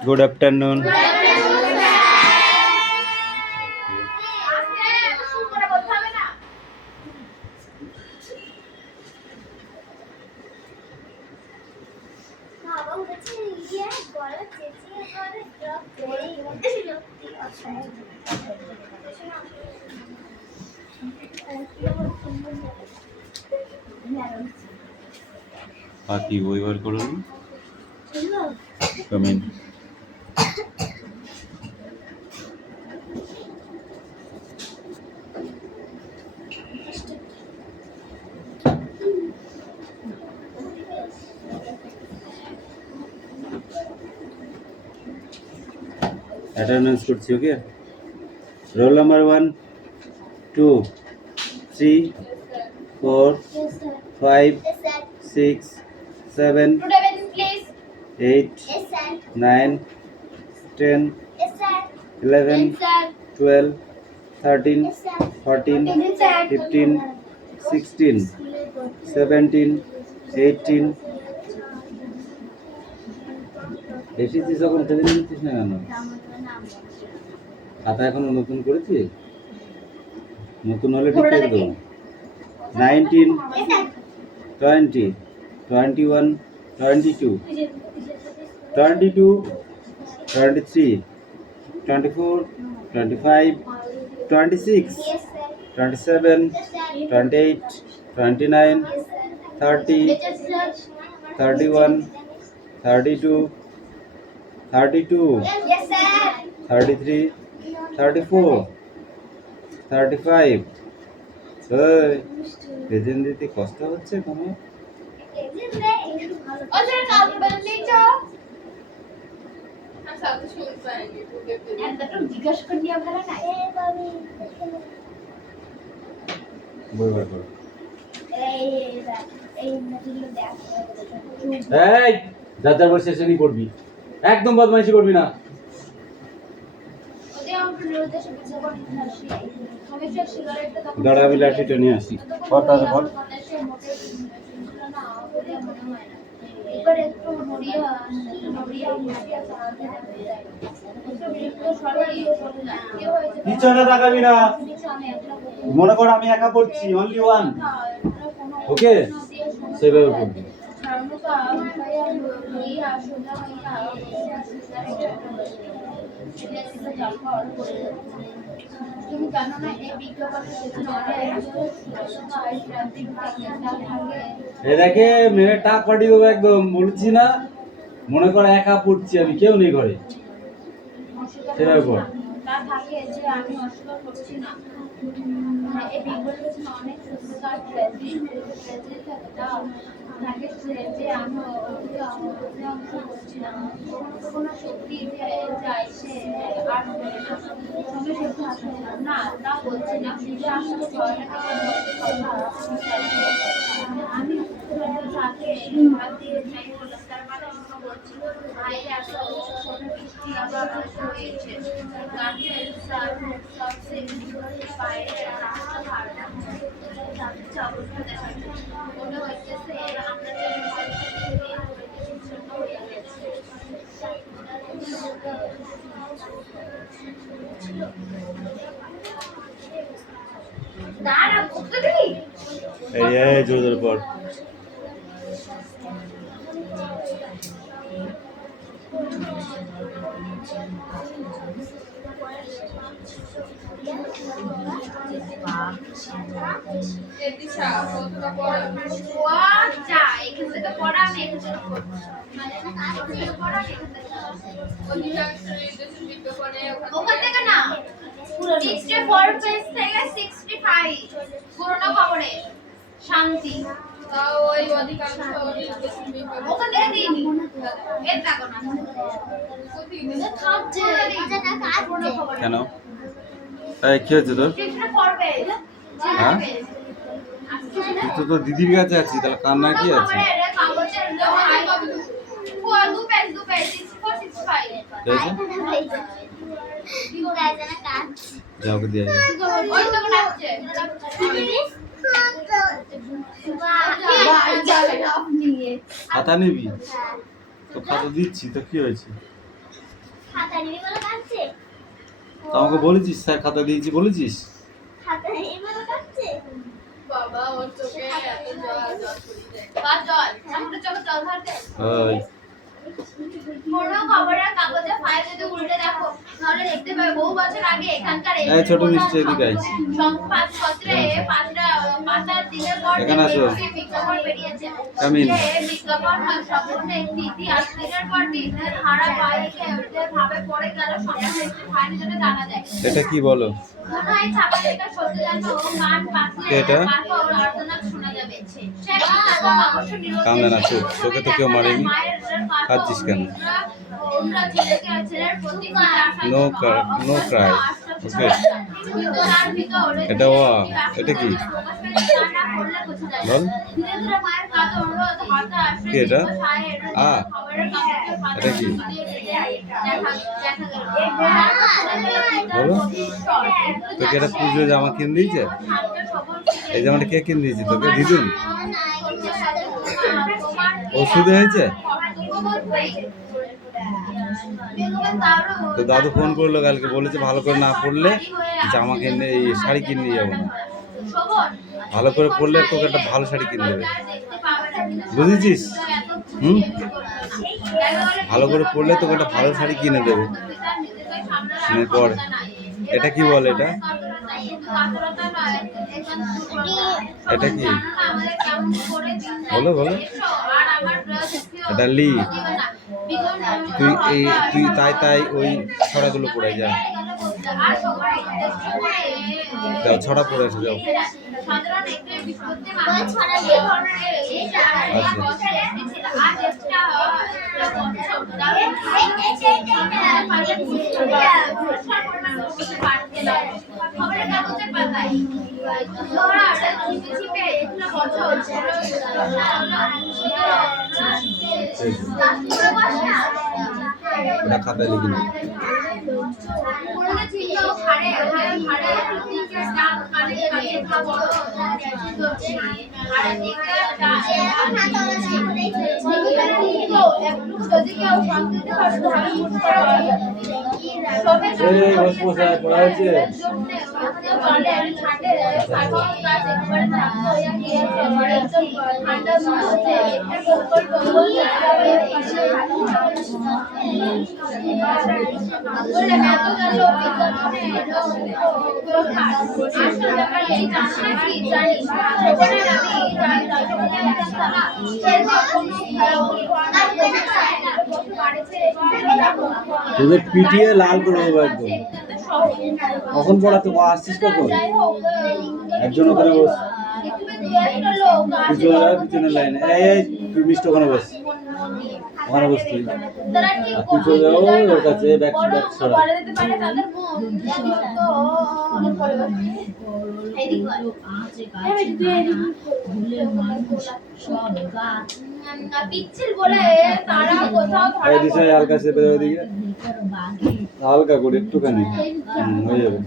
Good afternoon. Pati, woi bar korun. Come in. Attendance করছি, okay? Roll number 1, 2, 3, 4, 5, 6, 7, 8, 9, 10, 11, 12, 13, 14, 15, 16, 17, 18. এসেছিস যখন ফেলে নিচ্ছিস না কেন? খাতা এখনো নতুন করেছি, নতুন হলে ঠিক করে দেবো। 19, 20, 21, 22, 22, 23, 24, 25, 26, 27, 28, 29, 30, 31, 32, 32, 33, 34, 35. প্রেজেন্ট দিতে কষ্ট হচ্ছে তোমার? যার বসে শ্রেণী করবি, একদম বদমাইশি করবি না। দাঁড়া, আমি লাঠিটা নিয়ে আসি। পিছনে তাকাবি না, মনে কর আমি একা পড়ছি, অনলি ওয়ান, ওকে? সেভাবে পড়বি। তুমি জানো না এই দেখে মেরে টাক পাঠিয়ে দেবো একদম, বলছি না? মনে করে একা পড়ছি আমি, কেউ নেই ঘরে, সেভাবে পড়। থাকে যে আমি অস্বীকার করছি না, এই বিজ্ঞানের পেছনে অনেক সত্যতার থাকে যে আমি অংশ করছি না, কোনো শক্তি যায় সে আর সঙ্গে সত্যি আসে না, তা বলছি না, ফিরে আসলে আমি তাকে হাত দিয়ে যাই বললাম, তার মানে বলছি ভাই আসলে বৃষ্টি আবার হয়েছে, গাছের সবচেয়ে বাইরে রাস্তা ভাড়া অবস্থা দেখাচ্ছে, মনে হইতেছে আমরা জোরের পর শান্তি ওই অধিকাংশ ওখানে দিইনি এর টাকা না কেন? কি হয়েছে তোর? হ্যাঁ, তুই তো দিদির কাছে আছিস, তাহলে কান্না কি আছে? যাও দিয়ে খাতা নিবি? হ্যাঁ তো খাতা দিচ্ছি, তো কি হয়েছে? খাতা নিবি বলে কাঁদছে তো আমাকে বলেছিস স্যার খাতা দিয়েছি বলেছিস? খাতা নিবি বলে কাঁদছে বাবা ওর চোখে এত জল জল পড়িতে বা জল আমাদের চোখে জল ধরতে ওই কোনো খবরের কাগজে ফাইল যদি উল্টে দেখো তাহলে দেখতে পাবে বহু বছর আগে এখানকার এই ছোট মিষ্টি এদিকে আয়। সংবাদপত্রে পাতার দিনের পর এখানে আসো। একটি বিজ্ঞাপন বেরিয়েছে। Come in. যে বিজ্ঞাপন সম্পূর্ণ একটি ইতিহাস। দিনের পর দিন হারা বাইকে ভাবে পড়ে গেল সমস্ত একটি ফাইল যেটা জানা যায়। এটা কি বলো? মনে হয় ছাপা থেকে সত্যি যেন কান পাতলে এটা? তারপর আর্তনাদ শোনা যাবে। সে বিজ্ঞাপন অবশ্য নিরুদ্দেশ। কান্দে না, চুপ। তোকে তো কেউ মারেনি। কাঁদছিস কেন? ওরা ছেলের প্রতি No cry, no cry. Okay. এটা ও, এটা কি? বল। কি এটা? এটা কি? বলো। তোকে এটা পুজো জামা কিনে দিয়েছে? এই জামাটা কে কিনে দিয়েছে তোকে? দিদুন? ওষুধ হয়েছে? তো দাদু ফোন করলো কালকে, বলেছে ভালো করে না পড়লে জামা কিনে এই শাড়ি কিনে নিয়ে যাবো না। ভালো করে পড়লে তোকে একটা ভালো শাড়ি কিনে দেবে, বুঝেছিস? হুম, ভালো করে পড়লে তোকে একটা ভালো শাড়ি কিনে দেবে। পর এটা কি বলে? এটা এটা কি বলো বলো? এটা লি। তুই তাই ওই ছড়াগুলো পড়ে যা। যাও ছড়া পড়ে এসে যাও। খবরের কাগজের পাতায় এটা খাতায় লিখে নি। পড়া হয়েছে? তোদের পিটিয়ে লাল করে দেবো একদম। কখন পড়াতে আসছিস? কখন? একজন ওখানে বস, পিছনের লাইনে। এই তুই মিষ্টি ওখানে বস, ওখানে বস তুই। আর তুই চলে যাও ওর কাছে, ব্যাগ ছড়া। পিচ্ছিল বলে তারা কোথাও এই দিশায় হালকা চেপে দেবে দিকে, হালকা করে একটুখানি হয়ে যাবে।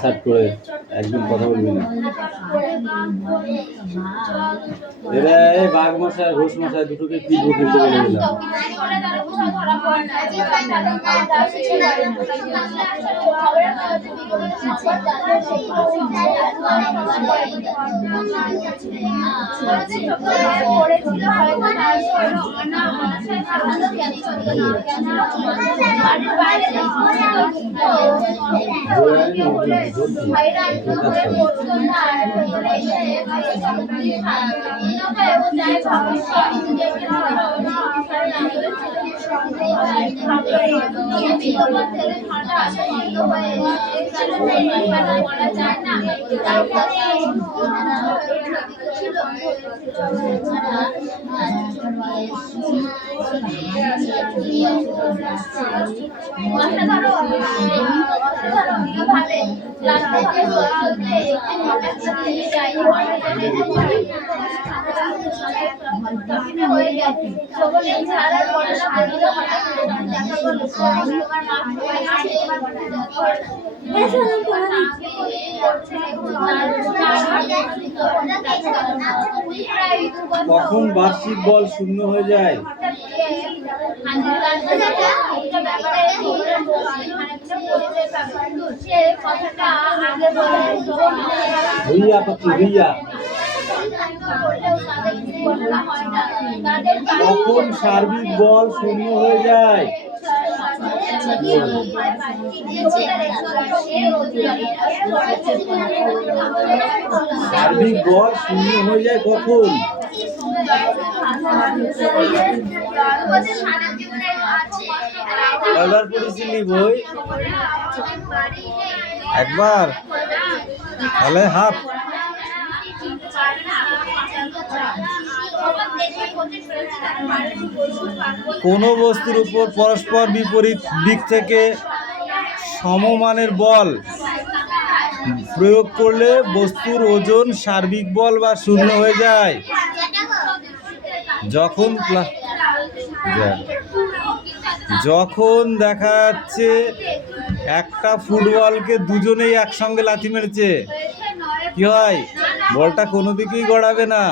সাইড করে একদম কথা বলবি না। এরা এই বাঘ মশাই ঘোষ মশাই দুটোকে কি বলতে বলে দিলাম। হয়ে গেছে যখন এই ছাড়ার পরে না বলল হঠাৎ দেখা করলো তোমার মা সবাই আছে কখন বার্ষিক বল শূন্য হয়ে যায়? ভুইয়া পাখি ভুইয়া। কখন সার্বিক বল শূন্য হয়ে যায়? সার্বিক বল শূন্য হয়ে যায় কখন? কয়বার পড়েছিলি বই? একবার? তাহলে হাফ। কোন বস্তুর উপর পরস্পর বিপরীত দিক থেকে সমমানের বল প্রয়োগ করলে বস্তুর ওজন সার্বিক বল বা শূন্য হয়ে যায়? যখন দেখা যাচ্ছে একটা ফুটবলকে দুজনেই একসঙ্গে লাথি মেরেছে, কি হয়? বলটা কোনো দিকেই গড়াবে না,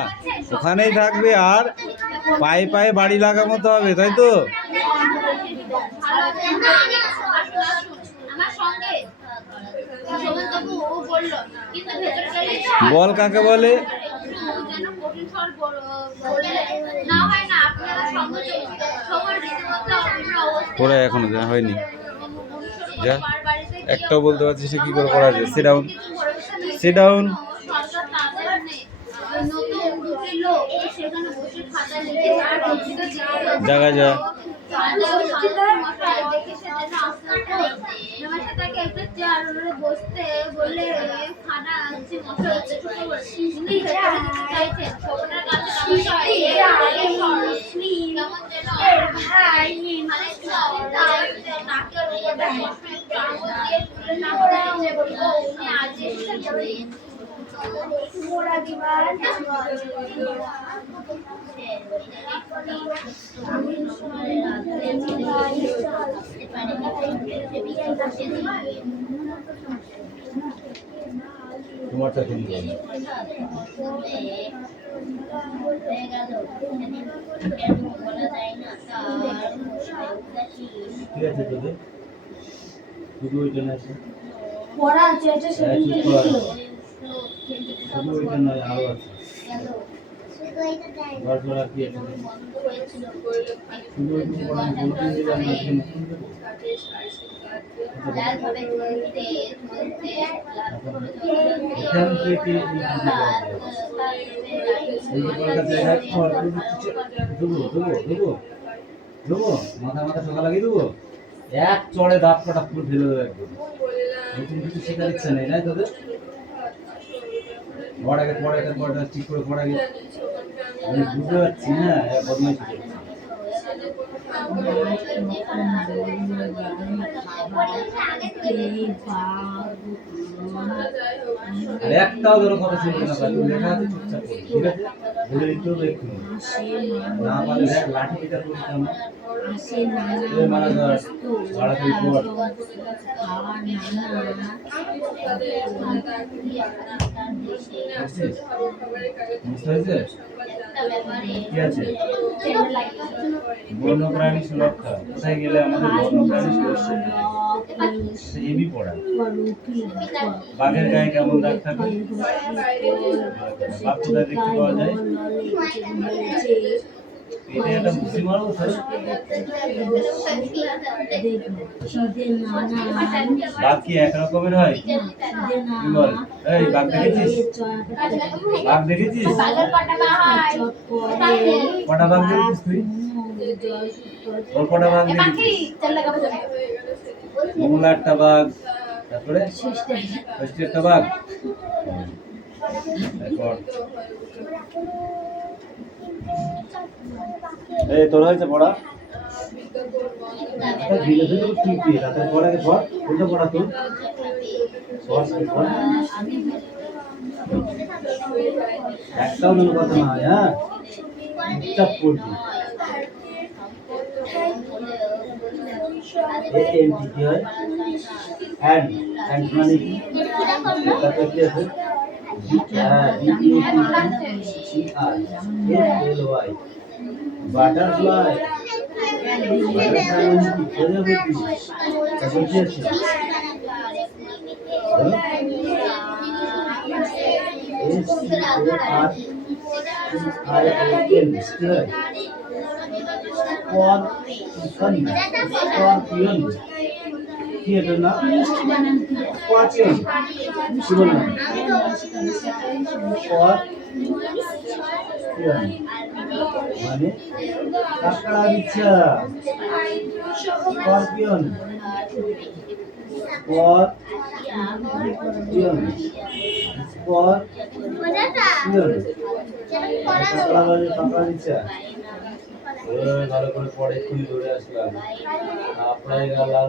ওখানেই থাকবে, আর পায়ে পায়ে বাড়ি লাগামতো হবে, তাই তো? বল কাকে বলে? পড়ে এখনো যা হয়নি, যা একটাও বলতে পারছিস কি করে করা যায়? Sit down, sit down. জায়গা যা। তোমারটা ঠিক আছে, ঠিক আছে তোদের শুধু ওইটা না পড়া আছে, এটা শুধু ওইটা নয়, আরো আছে। বড় কি আছে? শুধু ওইটা পড়া বলতে দিলাম না, কেন মাথা মাথা ঠোকা লাগিয়ে দেবো, এক চড়ে দাঁত কাটা ফুল ফেলে দেবো একদম। নতুন কিছু শেখার ইচ্ছা নেই, নাই তোদের? পড়াকে পড়া ঠিক করে পড়াকে আমি বুঝতে পারছি। হ্যাঁ, বদমাইশি করছি। আর একটাও ধরো কথা শুনবে না, তাই লেখা আছে চুপচাপ করো, ঠিক আছে? বলে দিতে হবে একটু, না পারলে দেখ লাঠি পিটা করি কেমন মারা ধর তাড়াতাড়ি পড়। কি আছে? বন্যপ্রাণী সুরক্ষা। কোথায় গেলে আমাদের বন্যপ্রাণী সুরক্ষা এবি পড়া। বাঘের গায়ে কেমন দাগ থাকে? বাঘ কোথায় দেখতে পাওয়া যায়? এটা একটা বুঝি মারবো স্যার। বাঘ কি এক রকমের হয়? কি বল? এই বাঘ দেখেছিস? বাঘ দেখেছিস? কটা বাঘ দেখেছিস তুই? ওর কটা বাঘ দেখেছিস? মোংলা একটা বাঘ, তারপরে ষষ্ঠী একটা বাঘ। এই তোর হয়েছে পড়া? ধীরে ধীরে ঠিক দিয়ে রাতের পড়াকে পড়, ওইটা পড়া তোর। একটাও যেন কথা না হয়, হ্যাঁ? চুপচাপ পড়বি। এএনটি কি হয়? অ্যান্ড মানে কি? তারপরে কি আছে? হ্যাঁ, BUTTERFLY বাটারফ্লাই। বাটারফ্লাই মানে কি? প্রজাপতি। তারপর কি আছে? SCARPION স্করপিয়ন কি এটা না? স্করপিয়ন কি বললাম? স্করপিয়ন মানে কাঁকড়া বিচ্ছা। স্করপিয়ন স্করপিয়ন স্করপিয়ন কাঁকড়া বিচ্ছা। ভালো করে পড়ে খুলি ধরে আসলাম। আপনার লাল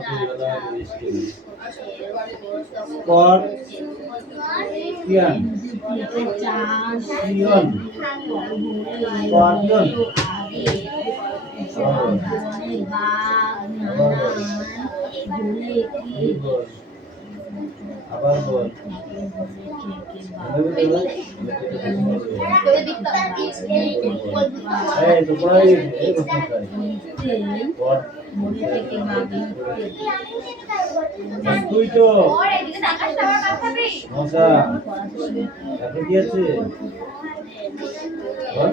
স্কুরপিয়ন স্করপিয়ন আবার বল। এই তো পড়াই গেছে, এই বসে তুই তো মশা তারপর কি আছে? বল।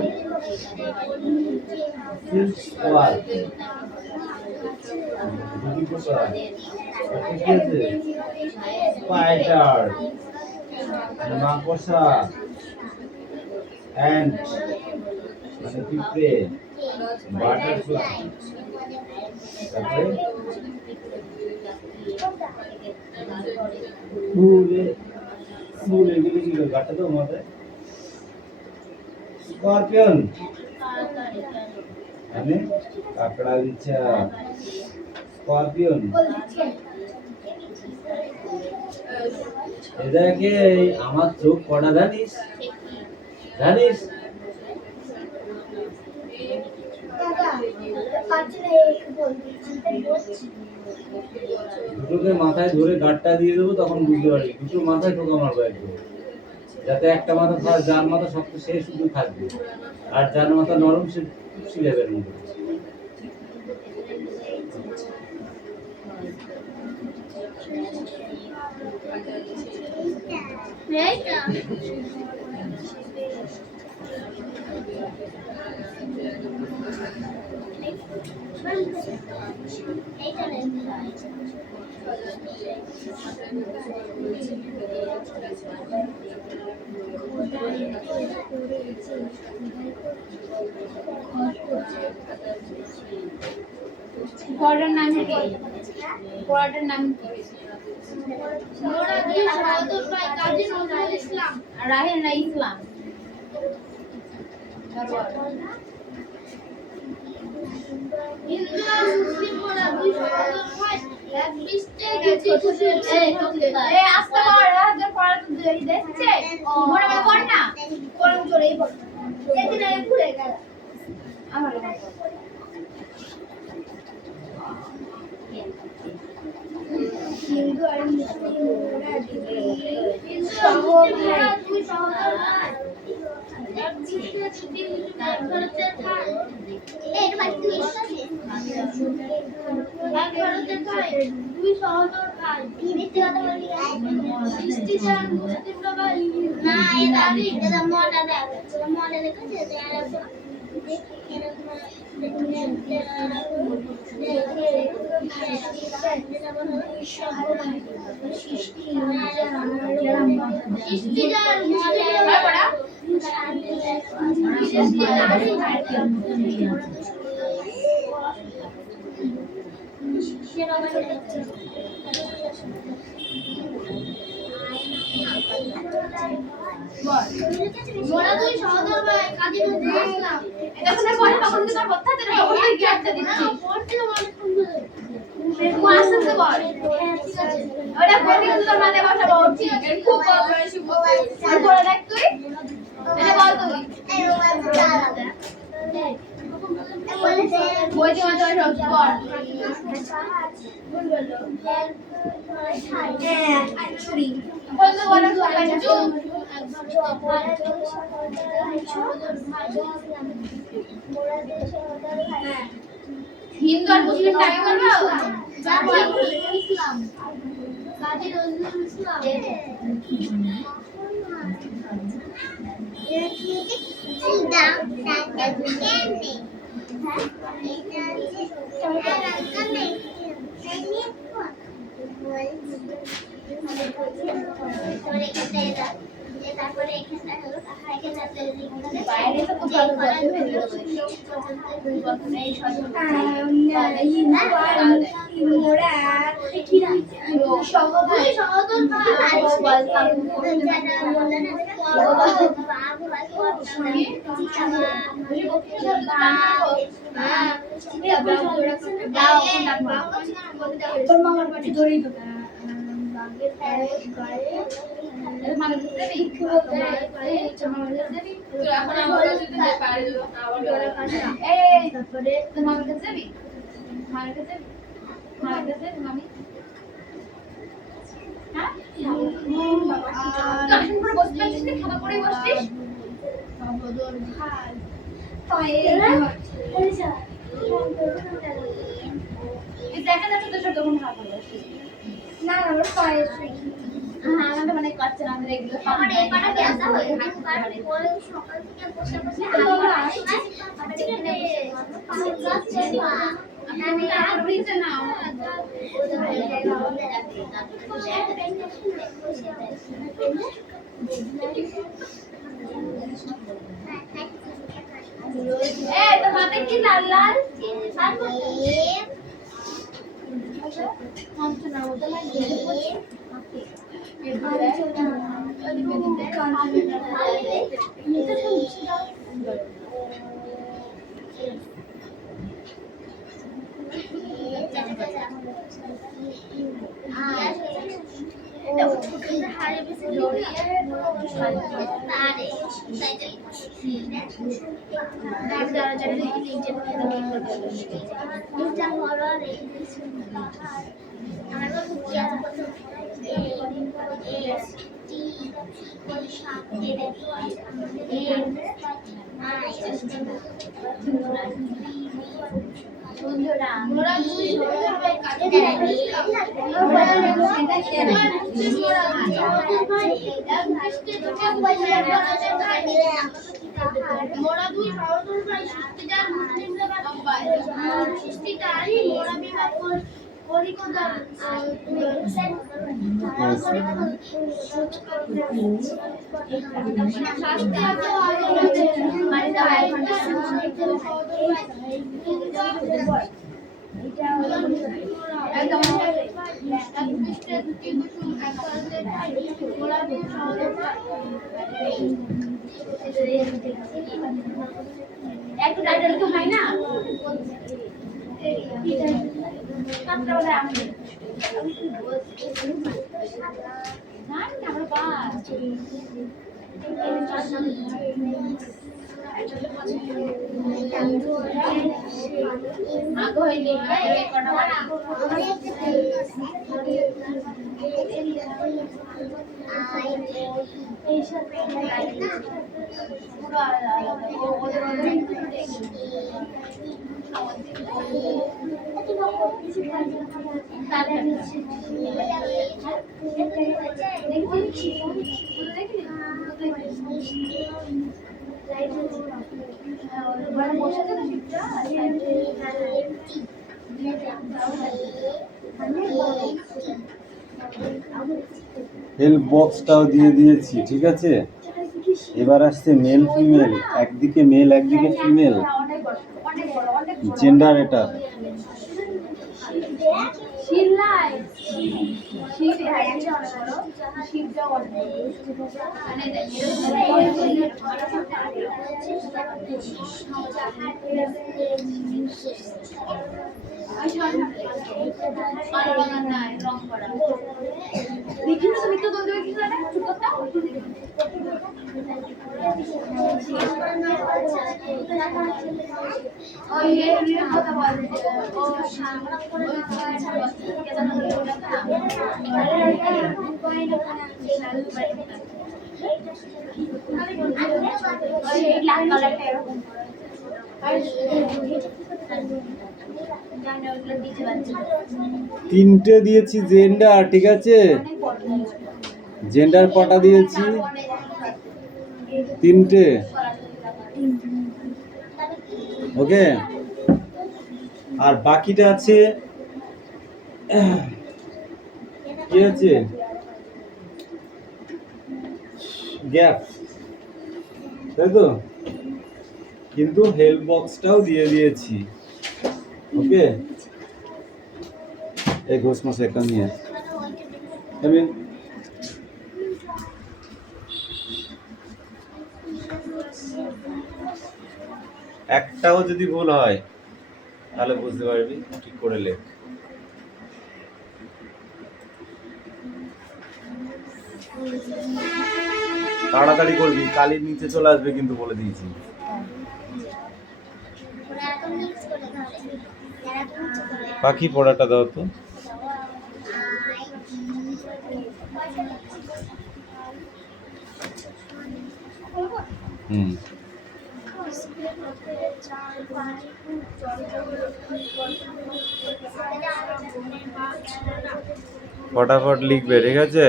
স্পাইডার মাকড়সা, অ্যান্ট মানে পিঁপড়ে, বাটারফ্লাই, তারপরে ফুল এগুলো কি গাটা তো মাথায়। স্করপিয়ন মানে কাঁকড়া বিচ্ছা। স্করপিয়ন এটাকে আমার চোখ কটা জানিস? জানিস? দুটোকে মাথায় ধরে গাঁটটা দিয়ে দেবো, তখন বুঝতে পারবি। দুটো মাথায় ঠোকা মারবো একদম, যাতে একটা মাথা থাক, যার মাথা শক্ত সে শুধু থাকবে, আর যার মাথা নরম সে সিলেবের মতো। পড়ার নাম কি? পড়াটার নাম কি? কাজী নজরুল ইসলাম, রাহেনা ইসলাম। হিন্দু আর মুসলিম ওরা দুই সহোদর ভাই, এক বৃষ্টিতে গেছে এই আজকে ওরা পড়া তো দেখছে মনে মনে পড় না কোন চলেই পড় যেদিন আমি ভুলে গেল আমার হিন্দু আর মুসলিম ওরা দুই সহোদর ভাই, এক বৃষ্টিতে ছুটি এক ঘরেতে খায়, এক ঘরেতে খায় দুই সহোদর ভাই, বৃষ্টি কথা বলি বৃষ্টি আর মুসলিমরা ভাই না এটা মনে রেখেছে মোরা দুই সহোদর ভাই কাজী নজরুল ইসলাম। এটা কোন পড়া তখন তো তোর কথা তেরে ওই গিয়ারটা দিচ্ছি পড়তে মানে কোন আসছে বল। হ্যাঁ ঠিক আছে ওটা পড়ে কিন্তু তোর মাথায় বসাবো ঠিক আছে খুব বদমাইশি আর বলে দেখ তুই এটা বল তুই ওই যে মাঝে মাঝে বল বল তো বল চুপ হিন্দু আর মুসলিম টাইম করবো ইসলাম কাজী নজরুল ইসলাম তারপরে এখানটা হলো বাইরে তো খুব ভালো তোর মামার বাড়ি ধরেই তো দেখা যাচ্ছে তো তখন খাবো না আমার পায়ে হ্যাঁ আমাদের মানে করছে না আমাদের এগুলো আমার এই পাটা ব্যথা হয় হাত পা পরে সকাল থেকে বসে বসে আমরা আসছি আমাদের এখানে যাচ্ছে না আমি আর বুঝতে না এ তো মাথায় কি লাল লাল মোরা দুই সহদর ভাই সৃষ্টি যা মুসলিমরা সৃষ্টিটা আরি মোরা বিবাহ করি কোদা একটু টাইটেল তো হয় না হেল্প বক্সটাও দিয়ে দিয়েছি, ঠিক আছে। এবার আসছে মেল ফিমেল, একদিকে মেল একদিকে ফিমেল, জেন্ডার এটা। ওই এর কথা বলে ও সামনে তিনটে দিয়েছি জেন্ডার, ঠিক আছে? জেন্ডার কটা দিয়েছি? তিনটে। ওকে, আর বাকিটা আছে কি আছে? গ্যাপ, তাই তো? কিন্তু হেল্প বক্সটাও দিয়ে দিয়েছি। ওকে, এই ঘোষ মশাই কাম হিয়ার। Come in. একটাও যদি ভুল হয় তাহলে বুঝতে পারবি ঠিক করে লেখ। তাড়াতাড়ি করবি, কালির নিচে চলে আসবে কিন্তু, বলে দিয়েছি। পাখি পড়াটা দাও তো। হুম, ফটাফট লিখবে, ঠিক আছে?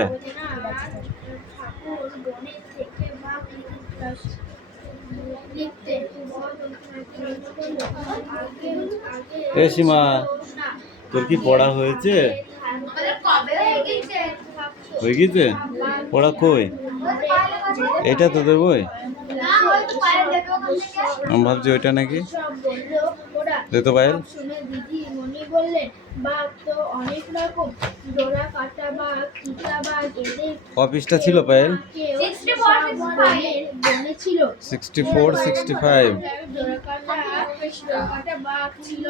এ সীমা, তোর কি পড়া হয়েছে? হয়ে গেছে? পড়া কই? এটা তোদের বই? আমি ভাবছি ওইটা নাকি। দে তো পায়েল। দিদি মনি বললেন বাঘ তো অনেক রকম, ডোরা কাটা বাঘ, চিতা বাঘ, এদের অফিসটা ছিল পায়েল? 64 ছিল। 64, 65। ডোরা কাটা বাঘ ছিল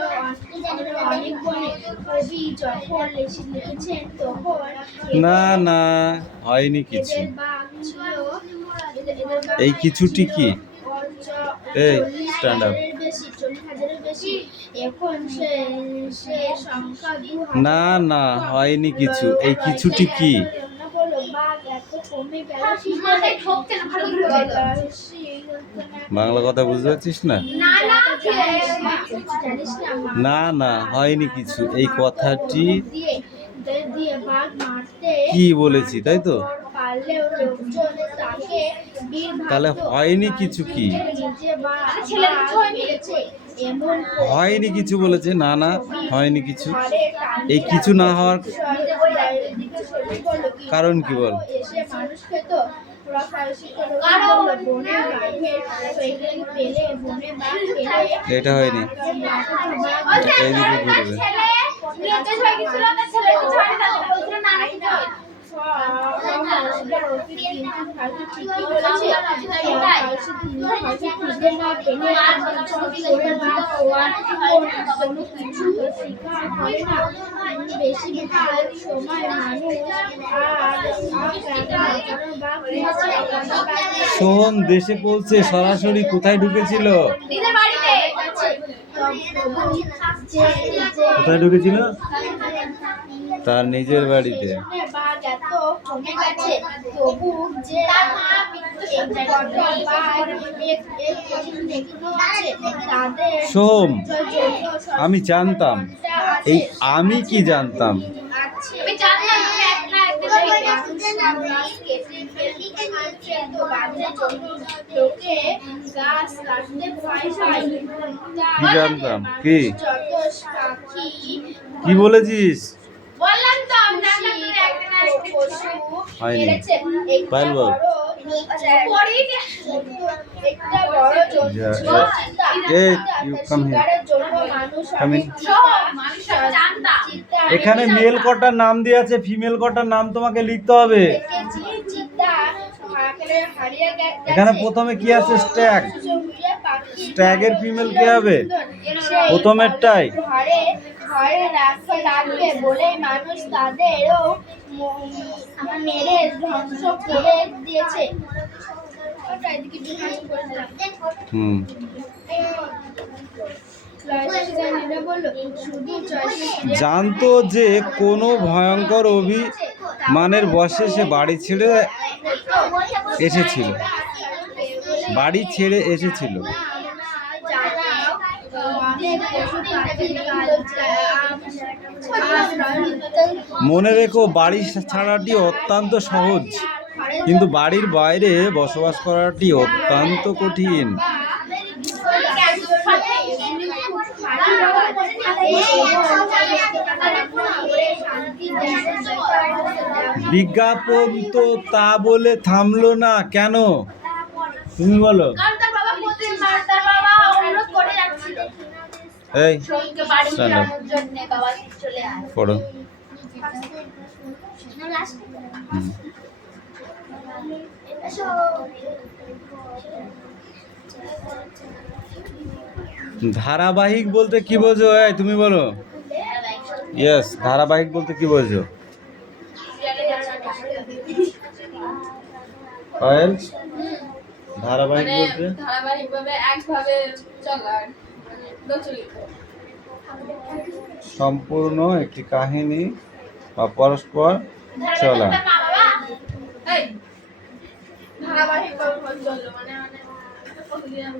অনেক বনে। কবি যখন লিখেছেন তখন না না, হয়নি কিছু। এদের বাঘ ছিল এই কিছুটি কি? এই স্ট্যান্ড আপ। 40,000-এর বেশি। এখন সে সংখ্যা 2,000। না না, হয়নি কিছু। এই কিছুটি কি? বাঘ এত কমে গেল কি করে? বাংলা কথা বুঝতে পারছিস না? জানিস না না, হয়নি কিছু। এই কথাটি দিয়ে বাঘ মারতে কি বলেছি, তাই তো? পারলেও লোকজন তাকে বীর ভাবত। তাহলে হয়নি কিছু কি? নিজে বাঘ মেরেছে এমন হয়নি কিছু বলেছে। না না, হয়নি কিছু। এই কিছু না হওয়ার কারণ কি বল? এসে মানুষ খেত। এটা হয়নি। এইদিকে ঘুরবে। সোহন দেশে পৌঁছে সরাসরি কোথায় ঢুকেছিল? কোথায় ঢুকেছিল? তার নিজের বাড়িতে। সোম, আমি জানতাম। এই আমি কি জানতাম? কি জানতাম? কি কি বলেছিস? হয়নি। পায়েল বল। এখানে মেল কটার নাম দিয়ে আছে, ফিমেল কটার নাম তোমাকে লিখতে হবে। এখানে প্রথমে কি আছে? স্ট্যাগ। স্ট্যাগের ফিমেল কে হবে? প্রথমেরটাই। লাগবে বলে মানুষ তাদেরও মেরে ধ্বংস করে দিয়েছে। ওটা এদিকে দিয়ে হাত করেছিলাম হুম। লাইসেন্সটা বললো শুধু চয়েস জানতো যে কোনো ভয়ঙ্কর অভিমানের বশে সে বাড়ি ছেড়ে এসেছিল, বাড়ি ছেড়ে এসেছিল। মনে রেখো, বাড়ি ছাড়াটি অত্যন্ত সহজ, কিন্তু বাড়ির বাইরে বসবাস করাটি অত্যন্ত কঠিন। বিজ্ঞাপন তো তা বলে থামলো না কেন, তুমি বলো। এই stand up. পড়ো। হুম। ধারাবাহিক বলতে কি বোঝো? এই তুমি বলো। ইয়েস, ধারাবাহিক বলতে কি বোঝো? পায়েল, ধারাবাহিক বলতে ধারাবাহিকভাবে একভাবে চলা প্রচলিত সম্পূর্ণ একটি কাহিনী বা পরস্পর চলা। ধারাবাহিকভাবে চললো মানে প্রতিদিন